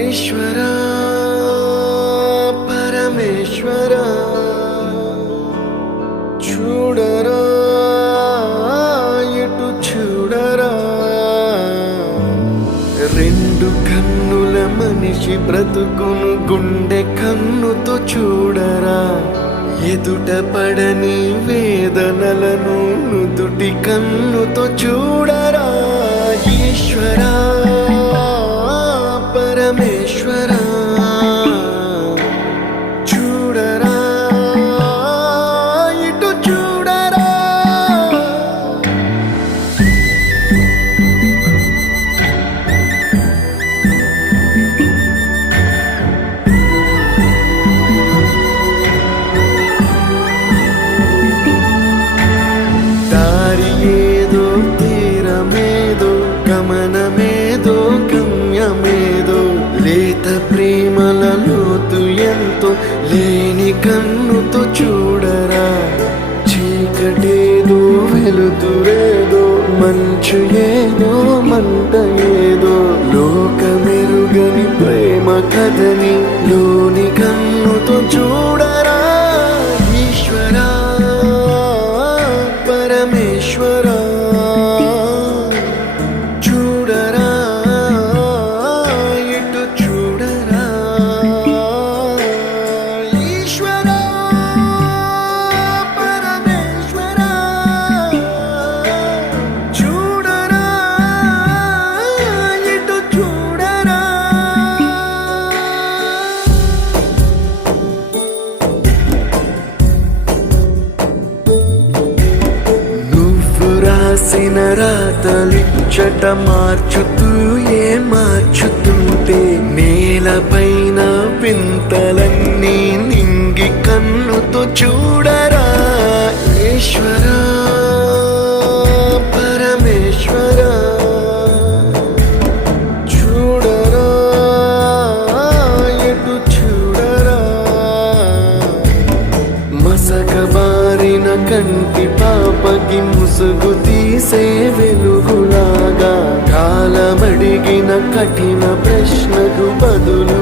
ఈశ్వరా పరమేశ్వరా చూడరా ఇటు చూడరా, రెండు కన్నుల మనిషి బ్రతుకును గుండె కన్నుతో చూడరా, ఎదుట పడని వేదనలను నుదుటి కన్నుతో చూడరా. ఈశ్వరా పరమేశ్వరా చూడరా ఇటు చూడరా. దారి ఏదో తీరమేదో గమనమేదో గమ్యమేదో, లేత ప్రేమల లోతు ఎంతో లేని కన్నుతో చూడరా, చీకటేదో వెలుతురేదో మంచు ఏదో మంట ఏదో, లోకమెరుగని ప్రేమ కథని లోని కన్నుతో చూడరా. ఈశ్వరా పరమేశ్వరా చూడరా ఇటు చూడరా. ఈశ్వరా పరమేశ్వరా చూడరా ఇటు చూడరా. రాసిన రాతలిచ్చట మార్చుతూ ఏ మార్చుతుంటే, నేలపైన వింతలన్నీ నింగి కన్నుతో చూడరా. ఈశ్వరా పరమేశ్వరా చూడరా ఎటు చూడరా, మసకబారిన కంటి పాపకి ముసుగు తీసే వెలుగులాగా, కాలమడిగిన కఠిన ప్రశ్నకు బదులు